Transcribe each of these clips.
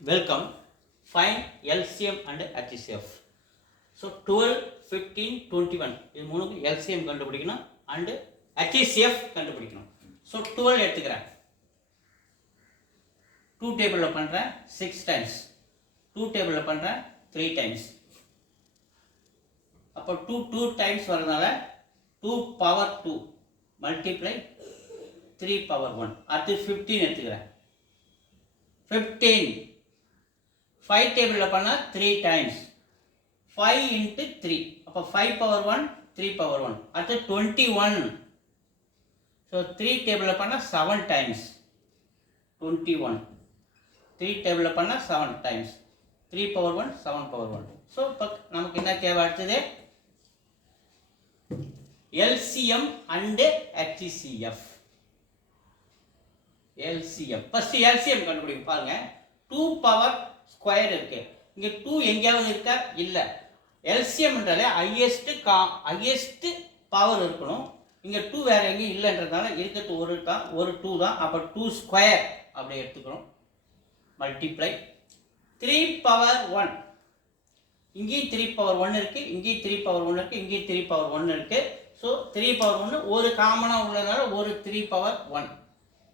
Welcome. Find LCM and HCF. So 12, 15, 21 இது மூணுக்கு LCM கண்டுபிடிக்கணும் and HCF கண்டுபிடிக்கணும். So 12 எடுத்துக்கிறேன். 2 டேபிளில் பண்ணுறேன் 6 times. 2 டேபிளில் பண்ணுறேன் 3 times. அப்போ 2 times வரதுனால 2 power 2 multiply 3 power 1. அடுத்து 15 எடுத்துக்கிறேன். 15 5 டேபிளில் பண்ணால் 3 times. 5 into 3. அப்போ 5 power 1 3 power 1. அடுத்து 21. ஸோ 3 டேபிளில் பண்ணால் 7 times. 21. 3 டேபிளில் பண்ணால் 7 times. 3 power 1 7 power 1. ஸோ இப்போ நமக்கு என்ன தேவை அடுத்தது LCM and HCF. LCM first LCM கண்டுபிடிக்க பாருங்க. 2 பவர் ஸ்கொயர் இருக்கு. இங்க 2 எங்கேயாவது இருக்கா இல்ல. LCM என்றாலே ஹையஸ்ட் பவர் இருக்கணும். இங்க 2 வேற எங்கேயும் இல்லைன்றதால இருக்கிறது ஒரு 2 தான். அப்ப 2 ஸ்கொயர் அப்படி எடுத்துக்கிறோம். Multiply 3 power 1. இங்கேயும் 3 பவர் 1 இருக்கு, இங்கேயும் 3 பவர் 1 இருக்கு, இங்கேயும் 3 பவர் 1 இருக்கு. ஸோ 3 பவர் 1 ஒரு காமனா உள்ளதுனால ஒரு 3 பவர் 1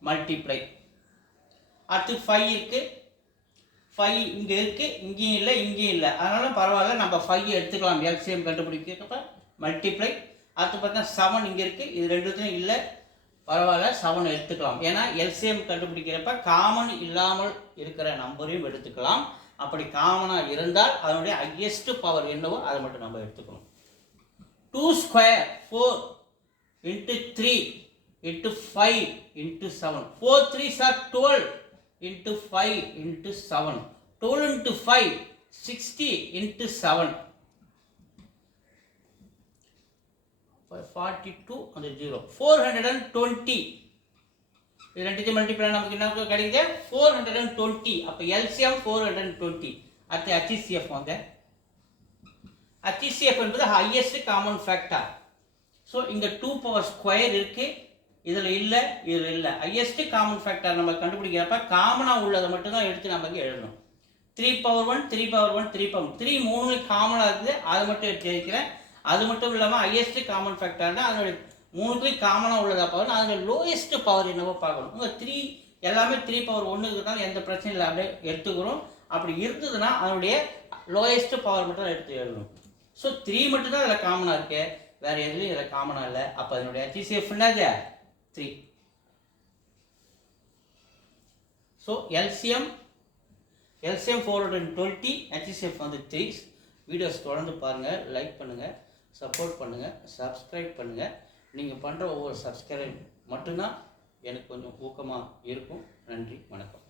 மல்டிப்ளை. அடுத்து 5 இருக்கு, 5 இங்கே இருக்கு, இங்கேயும் இல்லை, இங்கேயும் இல்லை. அதனால பரவாயில்ல, நம்ம 5 எடுத்துக்கலாம். எல்சிஎம் கண்டுபிடிக்கிறப்ப மல்டிப்ளை. அடுத்து பார்த்தா 7 இங்கே இருக்கு, இது ரெண்டுத்தையும் இல்லை, பரவாயில்ல 7 எடுத்துக்கலாம். ஏன்னா எல்சிஎம் கண்டுபிடிக்கிறப்ப காமன் இல்லாமல் இருக்கிற நம்பரையும் எடுத்துக்கலாம். அப்படி காமனாக இருந்தால் அதனுடைய ஹையஸ்ட் பவர் என்னவோ அதை மட்டும் நம்ம எடுத்துக்கணும். 2 square 4 into 3 into 5 into 7. 4 3s are 12 into 5 into 7. 12 into 5 60 into 7. 42 and 0. 420. இது ரெண்டுத்தையும் மல்டிப்ளை நமக்கு என்ன கிடைக்குது 420. அப்போ LCM 420. அடுத்து HCF வாங்க. HCF என்பது ஹையஸ்ட் காமன் ஃபேக்டர். ஸோ இங்கே 2 பவர் ஸ்கொயர் இருக்கு, இதில் இல்லை, இதில் இல்லை. ஹையஸ்ட் காமன் ஃபேக்டர் நம்ம கண்டுபிடிக்கிறப்ப காமனாக உள்ளதை மட்டும்தான் எடுத்து நமக்கு எழுதணும். 3 பவர் 1 3 பவர் 1 3 பவர் 3 மூணு காமனாக இருக்குது, அதை மட்டும் எடுத்து எழுதிக்கிறேன். அது மட்டும் இல்லாமல் ஹையஸ்ட் காமன் ஃபேக்டர்னா அதனுடைய மூணுத்துலேயும் காமனாக உள்ளதா பவர், அதனுடைய லோயஸ்ட் பவர் என்னவோ பார்க்கணும். உங்கள் 3 எல்லாமே 3 பவர் 1 இருக்கிறதால எந்த பிரச்சனையும் இல்லை, அப்படியே எடுத்துக்கிறோம். அப்படி இருந்ததுன்னா அதனுடைய லோயஸ்ட் பவர் மட்டும் தான் எடுத்து எழுதணும். ஸோ 3 மட்டும் தான் அதில் காமனாக இருக்கு, வேறு எதுலையும் இதில் காமனாக இல்லை. அப்போ அதனுடைய HCF என்னது 3. ஸோ LCM 420, HCF வந்து 3. வீடியோஸ் தொடர்ந்து பாருங்கள், லைக் பண்ணுங்கள், சப்போர்ட் பண்ணுங்கள், சப்ஸ்கிரைப் பண்ணுங்கள். நீங்கள் பண்ணுற ஒவ்வொரு சப்ஸ்கிரைப் மட்டும்தான் எனக்கு கொஞ்சம் ஊக்கமாக இருக்கும். நன்றி, வணக்கம்.